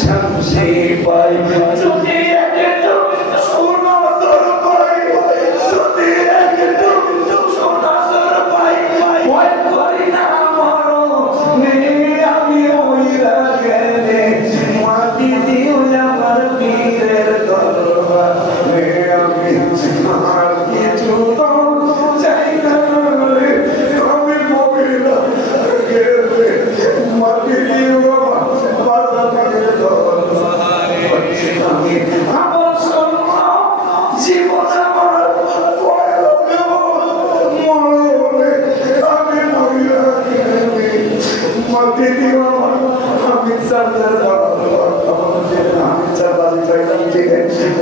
শান্তি পাই যদি